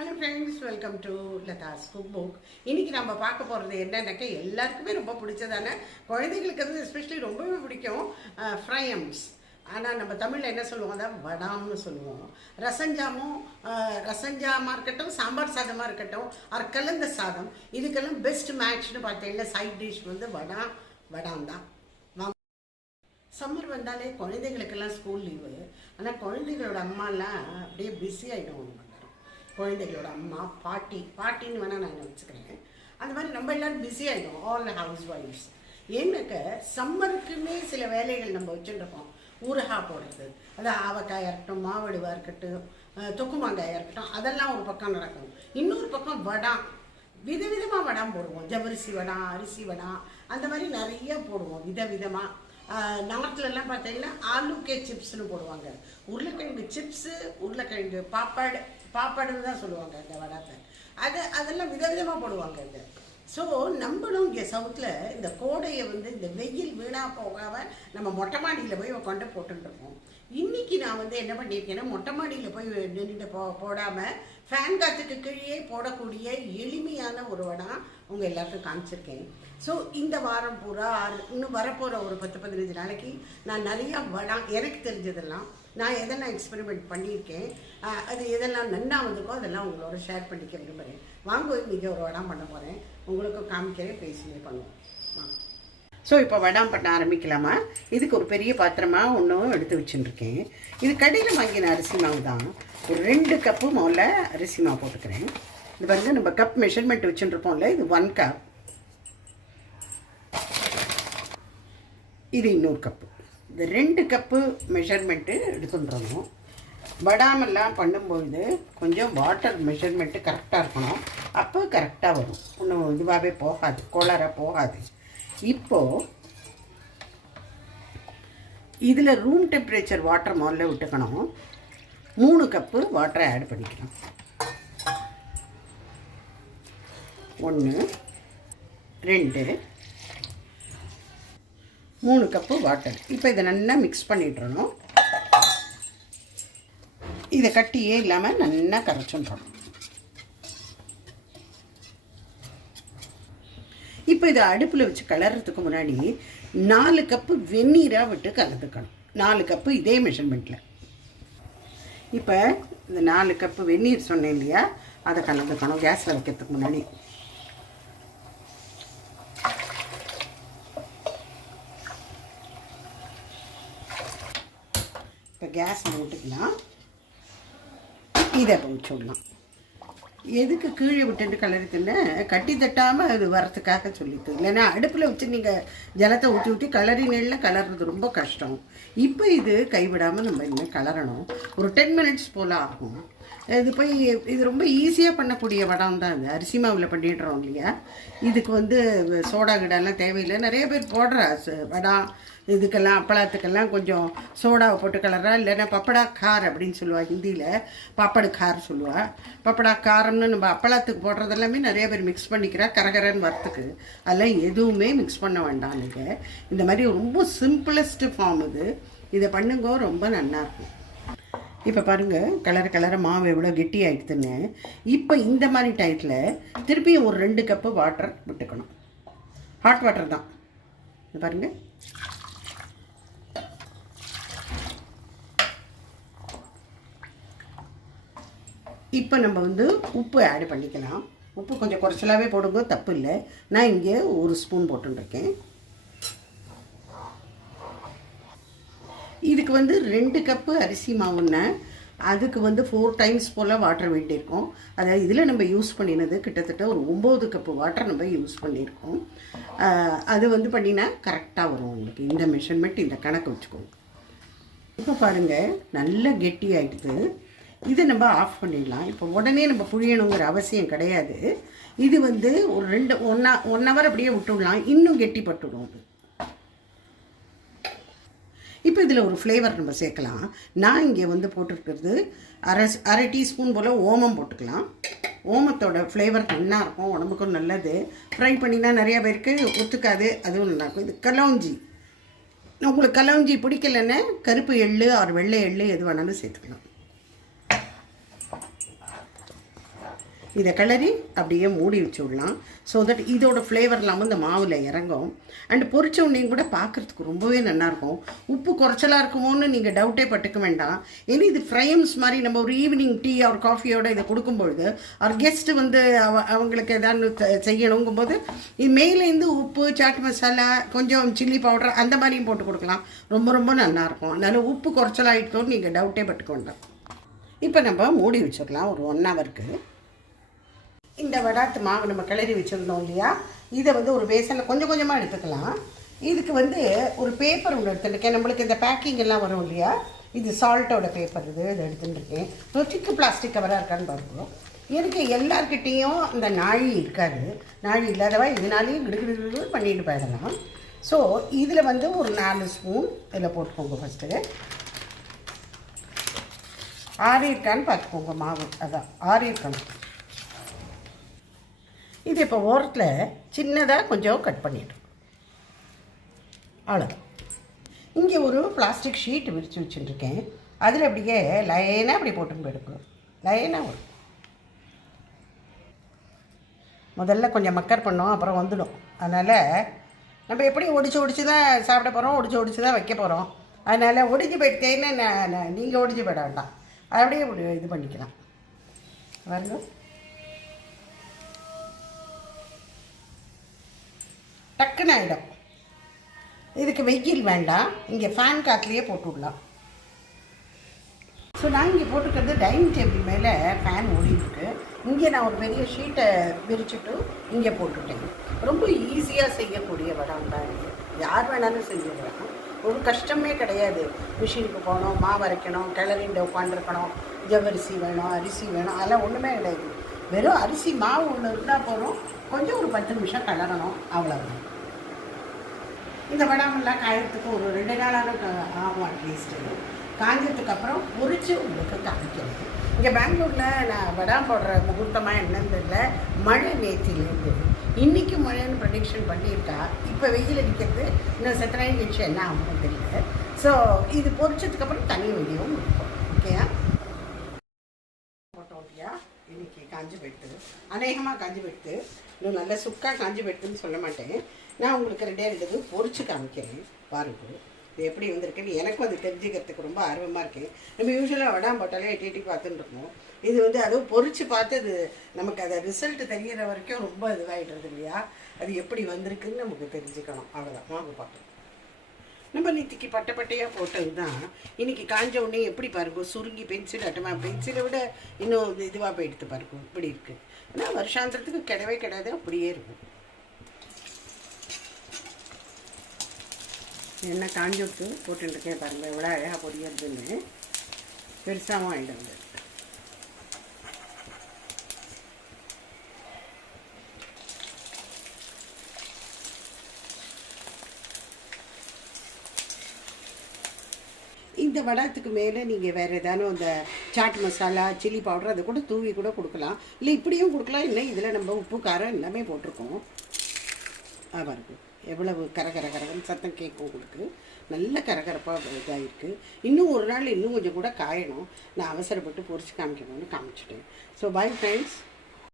Hello friends welcome to Latha's cook book இன்னைக்கு நம்ம பார்க்க போகிறது என்னன்னாக்கா எல்லாருக்குமே ரொம்ப பிடிச்சதான குழந்தைங்களுக்கு வந்து எஸ்பெஷலி ரொம்பவே பிடிக்கும் ஃப்ரையம்ஸ் ஆனால் நம்ம தமிழில் என்ன சொல்லுவோம்? அதான் வடாம்னு சொல்லுவோம். ரசஞ்சாமும் ரசஞ்சாமாக இருக்கட்டும் சாம்பார் சாதமாக இருக்கட்டும் ஆர் கலந்த சாதம் இதுக்கெல்லாம் பெஸ்ட் மேட்ச்னு பார்த்தீங்கன்னா சைட் டிஷ் வந்து வடா வடாம் தான். சம்மர் வந்தாலே குழந்தைங்களுக்கெல்லாம் ஸ்கூல் லீவு ஆனால் குழந்தைங்களோட அம்மாலாம் அப்படியே பிஸி ஆகிடும் குழந்தைகளோட அம்மா பாட்டி பாட்டின்னு வேணால் நான் வச்சுக்கிறேன். அந்த மாதிரி நம்ம எல்லோரும் பிஸியாகிடும் ஆல் ஹவுஸ் ஒய்ஃப்ஸ் ஏன்னாக்க சம்மருக்குமே சில வேலைகள் நம்ம வச்சுருப்போம் ஊறுகா போடுறது அது ஆவக்காயாக இருக்கட்டும் மாவடுவாக இருக்கட்டும் தொக்குமாங்காயாக தொக்கு மாங்காயாக இருக்கட்டும் அதெல்லாம் ஒரு பக்கம் நடக்கும். இன்னொரு பக்கம் வடாம் விதவிதமாக வடாம் போடுவோம். ஜவரிசி வடாம் அரிசி வடாம் அந்த மாதிரி நிறைய போடுவோம் விதவிதமாக நார்த்லலாம் பார்த்தீங்கன்னா ஆலூக்கே சிப்ஸ்னு போடுவாங்க. உருளைக்கிழங்கு சிப்ஸு உருளைக்கிழங்கு பாப்பாடு பாப்பாடுன்னு தான் சொல்லுவாங்க இந்த வடாத்தை அது அதெல்லாம் விதவிதமாக போடுவாங்க இந்த. ஸோ நம்மளும் இங்கே சவுத்தில் இந்த கோடையை வந்து இந்த வெயில் வீணாக போகாமல் நம்ம மொட்டை மாடியில் போய் கொண்டு போட்டுருக்கோம் இன்றைக்கி நான் வந்து என்ன பண்ணியிருக்கேன்னா மொட்டை மாடியில் போய் நின்றுட்டு போ போடாமல் ஃபேன் காற்றுக்கு கீழே போடக்கூடிய எளிமையான ஒரு வடம் உங்கள் எல்லாருக்கும் காமிச்சிருக்கேன். ஸோ இந்த வாரம் பூரா இன்னும் வரப்போகிற ஒரு பத்து பதினஞ்சு நாளைக்கு நான் நிறையா வடம் எனக்கு தெரிஞ்சதெல்லாம் நான் எதெல்லாம் எக்ஸ்பெரிமெண்ட் பண்ணியிருக்கேன் அது எதெல்லாம் நன்னா வந்திருக்கோ அதெல்லாம் உங்களோட ஷேர் பண்ணிக்க விரும்புகிறேன் வாங்க இன்றைக்கி ஒரு வடம் பண்ண போகிறேன் உங்களுக்கும் காமிக்கிறேன் பேசினே பண்ணுவோம். வாங்க ஸோ இப்போ வடம் பண்ண ஆரம்பிக்கலாமா? இதுக்கு ஒரு பெரிய பாத்திரமாக ஒன்றும் எடுத்து வச்சுட்டுருக்கேன் இது கடையில் வாங்கின அரிசி மாவு தான். ஒரு ரெண்டு கப்பு முதல்ல அரிசி மாவு போட்டுக்கிறேன். இது வந்து நம்ம கப் மெஷர்மெண்ட் வச்சுட்டுருப்போம்ல இது ஒன் கப் இது இன்னொரு கப்பு இந்த ரெண்டு கப்பு மெஷர்மெண்ட்டு எடுத்துட்டுறணும் வடாமெல்லாம் பண்ணும்பொழுது கொஞ்சம் வாட்டர் மெஷர்மெண்ட்டு கரெக்டாக இருக்கணும். அப்போ கரெக்டாக வரும். ஒன்றும் இதுவாகவே போகாது. கோளாராக போகாது. இப்போது இதில் ரூம் டெம்பரேச்சர் வாட்டர் முதல்ல விட்டுக்கணும். மூணு கப்பு வாட்டரை ஆட் பண்ணிக்கலாம் ஒன்று ரெண்டு மூணு கப்பு வாட்டர் இப்போ இதை நல்லா மிக்ஸ் பண்ணிட்டுறணும். இதை கட்டியே இல்லாமல் நல்லா கரைச்சுன்றணும் இப்போ இதை அடுப்பில் வச்சு கலர்றதுக்கு முன்னாடி நாலு கப்பு வெந்நீராக விட்டு கலந்துக்கணும். நாலு கப்பு இதே மெஷர்மெண்ட்டில் இப்போ இந்த நாலு கப்பு வெந்நீர் சொன்னேன் இல்லையா? அதை கலந்துக்கணும். கேஸில் வைக்கிறதுக்கு முன்னாடி. கேஸ் போட்டுக்கலாம் இதை வச்சு எதுக்கு கீழே விட்டுட்டு கலரித்துன்னு கட்டி தட்டாமல் அது வரத்துக்காக சொல்லிட்டு. இல்லைன்னா அடுப்பில் வச்சு நீங்கள் ஜலத்தை ஊற்றி ஊற்றி கலரி நெல்லில் கலர்றது ரொம்ப கஷ்டம். இப்போ இது கைவிடாமல் நம்ம இன்னும் கலரணும். ஒரு டென் மினிட்ஸ் போல் ஆகும். இது போய் இது ரொம்ப ஈஸியாக பண்ணக்கூடிய வடம் தான் இது அரிசி மாவில் பண்ணிடுறோம் இல்லையா? இதுக்கு வந்து சோடா கிடலாம் தேவையில்லை. நிறைய பேர் போடுறா வடம் இதுக்கெல்லாம் அப்பளத்துக்கெல்லாம் கொஞ்சம் சோடாவை போட்டு கலரா இல்லைன்னா பப்படா கார் அப்படின்னு சொல்லுவா ஹிந்தியில். பப்படு கார் சொல்லுவா. பப்படா காரம்னு நம்ம அப்பளத்துக்கு போடுறது எல்லாமே நிறைய பேர் மிக்ஸ் பண்ணிக்கிறா கரகரன்னு வரத்துக்கு அதெல்லாம் எதுவுமே மிக்ஸ் பண்ண வேண்டாம் நீங்கள் இந்த மாதிரி ரொம்ப சிம்பிளஸ்ட் ஃபார்ம் இது. இதை பண்ணுங்க ரொம்ப நல்லா இருக்கும். இப்போ பாருங்கள் கலர் கலராக மாவு எவ்வளோ கெட்டி ஆகிடுதுன்னு இப்போ இந்த மாதிரி டயத்தில் திருப்பியும் ஒரு ரெண்டு கப்பு வாட்டர் விட்டுக்கணும். ஹாட் வாட்டர் தான். இது பாருங்கள் இப்போ நம்ம வந்து உப்பு ஆட் பண்ணிக்கலாம். உப்பு கொஞ்சம் குறைச்சலாகவே போடுங்க தப்பு இல்லை. நான் இங்கே ஒரு ஸ்பூன் போட்டுருக்கேன். இதுக்கு வந்து ரெண்டு கப்பு அரிசி மாவுன்னா அதுக்கு வந்து ஃபோர் டைம்ஸ் போல் வாட்டர் வேண்டியிருக்கோம். அதாவது இதில் நம்ம யூஸ் பண்ணினது கிட்டத்தட்ட ஒரு ஒம்பது கப்பு வாட்டர் நம்ம யூஸ் பண்ணியிருக்கோம். அது வந்து பண்ணினா கரெக்டாக வரும் உங்களுக்கு. இந்த மெஷர்மெண்ட் இந்த கணக்கு வச்சுக்கோங்க. இப்போ பாருங்கள் நல்ல கெட்டி ஆகிடுது இதை நம்ம ஆஃப் பண்ணிடலாம். இப்போ உடனே நம்ம புழியணுங்கிற அவசியம் கிடையாது. இது வந்து ஒரு ரெண்டு ஒன் ஒன் ஹவர் அப்படியே விட்டுடலாம். இன்னும் கெட்டிப்பட்டுடும் அது. இப்போ இதில் ஒரு ஃப்ளேவர் நம்ம சேர்க்கலாம். நான் இங்கே வந்து போட்டிருக்கிறது அரை அரை டீஸ்பூன் போல் ஓமம் போட்டுக்கலாம். ஓமத்தோட ஃப்ளேவர் நல்லா இருக்கும் உடம்புக்கும் நல்லது. ஃப்ரை பண்ணினா நிறைய பேருக்கு ஒத்துக்காது அதுவும் நல்லாயிருக்கும் இது கலோஞ்சி. உங்களுக்கு கலோஞ்சி பிடிக்கலன்னா கருப்பு எள்ளு ஆர் வெள்ளை எள்ளு எது வேணாலும் சேர்த்துக்கலாம். இதை கிளறி அப்படியே மூடி வச்சு விடலாம். ஸோ தட் இதோட ஃப்ளேவர் இல்லாமல் இந்த மாவில் இறங்கும். அண்ட் பொரிச்ச உடனே கூட பார்க்குறதுக்கு ரொம்பவே நல்லாயிருக்கும் உப்பு குறைச்சலாக இருக்குமோன்னு நீங்கள் டவுட்டே பட்டுக்க வேண்டாம். இனி இது ஃப்ரைம்ஸ் மாதிரி நம்ம ஒரு ஈவினிங் டீ ஒரு காஃபியோட இதை கொடுக்கும்பொழுது ஒரு கெஸ்ட்டு வந்து அவ அவங்களுக்கு ஏதாவது செய்யணுங்கும்போது இது மேலேருந்து உப்பு சாட் மசாலா கொஞ்சம் சில்லி பவுடர் அந்த மாதிரியும் போட்டு கொடுக்கலாம். ரொம்ப ரொம்ப நல்லாயிருக்கும் அதனால் உப்பு குறைச்சலாகிட்டோன்னு நீங்கள் டவுட்டே பட்டுக்க வேண்டாம். இப்போ நம்ம மூடி வச்சுக்கலாம். ஒரு ஒன் ஹவருக்கு இந்த வடாத்து மாவு நம்ம கிளறி வச்சுருந்தோம் இல்லையா? இதை வந்து ஒரு பேசனில் கொஞ்சம் கொஞ்சமாக எடுத்துக்கலாம். இதுக்கு வந்து ஒரு பேப்பர் ஒன்று எடுத்துருக்கேன் நம்மளுக்கு இந்த பேக்கிங் எல்லாம் வரும் இல்லையா? இது சால்ட்டோட பேப்பர் இது இதை எடுத்துட்டுருக்கேன் ஒரு சிக்கு பிளாஸ்டிக் கவராக இருக்கான்னு பார்க்குறோம் எனக்கு எல்லார்கிட்டேயும் இந்த நாழி இருக்காது? நாழி இல்லாதவா இதனாலேயும் கிடுகிடு பண்ணிட்டு போயிடலாம். ஸோ இதில் வந்து ஒரு நாலு ஸ்பூன் இதில் போட்டுக்கோங்க ஃபஸ்ட்டு ஆறி இருக்கான்னு பார்த்துக்கோங்க மாவு. அதான் ஆறி இருக்கணும் இது இப்போ ஓரத்தில் சின்னதாக கொஞ்சம் கட் பண்ணிடும் அவ்வளோதான் இங்கே ஒரு பிளாஸ்டிக் ஷீட் விரித்து வச்சுட்டுருக்கேன் அதில் அப்படியே லைனாக அப்படி போட்டு போயிருக்கணும் லைனாக வரும். முதல்ல கொஞ்சம் மக்கர் பண்ணோம் அப்புறம் வந்துடும். அதனால் நம்ம எப்படி ஒடிச்சு ஒடிச்சு தான் சாப்பிட போகிறோம் ஒடிச்சு ஒடிச்சு தான் வைக்க போகிறோம் அதனால் ஒடிஞ்சு போயிட்டேன்னு நீங்கள் ஒடிஞ்சு போயிட வேண்டாம். அதை அப்படியே இது பண்ணிக்கலாம். வரணும் டக்குன்னு ஆகிடும் இதுக்கு வெயில் வேண்டாம். இங்கே ஃபேன் காற்றுலேயே போட்டு விடலாம் ஸோ நான் இங்கே போட்டுக்கிறது டைனிங் டேபிள் மேலே ஃபேன் ஓடிட்டுருக்கு இங்கே நான் ஒரு பெரிய ஷீட்டை விரிச்சுட்டு இங்கே போட்டுட்டேன் ரொம்ப ஈஸியாக செய்யக்கூடிய வடம் தான் இது. யார் வேணாலும் செஞ்சுக்கலாம் ஒரு கஷ்டமே கிடையாது. மிஷினுக்கு போகணும் மாவு அரைக்கணும் கிளறிண்ட உட்காந்துருக்கணும் ஜவ்வரிசி வேணும் அரிசி வேணும் அதெல்லாம் ஒன்றுமே கிடையாது. வெறும் அரிசி மாவு ஒன்று இருந்தால் போதும். கொஞ்சம் ஒரு பத்து நிமிஷம் கிளறணும். அவ்வளோதான் இந்த வடாமெல்லாம் காயறதுக்கு ஒரு ரெண்டு நாளாக ஆகும் அட்லீஸ்ட்டு காஞ்சதுக்கு அப்புறம் உங்களுக்கு காமிக்கிறது இங்கே பெங்களூரில் நான் வடாம் போடுற முகூர்த்தமாக என்னன்னு தெரியல. மழை நேற்றிலேருந்து இன்றைக்கி மழைன்னு ப்ரடிக்ஷன் பண்ணியிருக்கா. இப்போ வெயில் அடிக்கிறது இன்னும் செத்தனை நாள் என்ன ஆகும் தெரியல. ஸோ இது பொறிச்சதுக்கப்புறம் தனி வெடியும் இருக்கும் ஓகேயா போட்டோம் இன்றைக்கி காஞ்சி போயிட்டு அநேகமாக காஞ்சி போயிட்டு இன்னும் நல்ல சுக்காக காஞ்சி போயிட்டுன்னு சொல்ல மாட்டேன். நான் உங்களுக்கு ரெண்டே ரெண்டு பொறிச்சு காமிக்கிறேன். பாருங்கள் இது எப்படி வந்திருக்குன்னு எனக்கும் அது தெரிஞ்சுக்கிறதுக்கு ரொம்ப ஆர்வமாக இருக்குது நம்ம யூஸ்வலாக வடாம் போட்டாலே எட்டி எட்டி பார்த்துட்டு இருக்கோம் இது வந்து அதுவும் பொறிச்சு பார்த்து அது நமக்கு அதை ரிசல்ட் தெரிகிற வரைக்கும் ரொம்ப இதுவாகிடுறது இல்லையா? அது எப்படி வந்திருக்குன்னு நமக்கு தெரிஞ்சுக்கணும். அவ்வளோதான் வாங்க பார்க்கலாம். நம்ம நித்திக்கு பட்டை பட்டையாக போட்டது தான். இன்றைக்கி காஞ்ச உடனே எப்படி பாருங்க சுருங்கி பென்சில் அட்டமா பென்சிலை விட இன்னும் இது இதுவாக போயிடுத்து பாருங்க. இப்படி இருக்குது ஆனால் வருஷாந்திரத்துக்கு கிடவே கிடையாது அப்படியே இருக்கும். என்ன காஞ்சி விட்டு போட்டுருக்கேன் பாருங்க. எவ்வளோ அழகாக பொரியறதுன்னு. பெருசாகவும் ஆகிடும் அது இந்த வடத்துக்கு மேலே நீங்கள் வேறு ஏதாவது அந்த சாட் மசாலா சில்லி பவுடர் அதை கூட தூவி கூட கொடுக்கலாம். இல்லை இப்படியும் கொடுக்கலாம். இல்லை இதில் நம்ம உப்பு காரம் எல்லாமே போட்டிருக்கோம். ஆமாம் பாருங்க. எவ்வளவு கர கர சத்தம் கேட்கும் உங்களுக்கு. நல்ல கரகரப்பாக இதாகிருக்கு இன்னும் ஒரு நாள் இன்னும் கொஞ்சம் கூட காயணும். நான் அவசரப்பட்டு பொறிச்சு காமிக்கணும்னு காமிச்சிட்டேன். So bye friends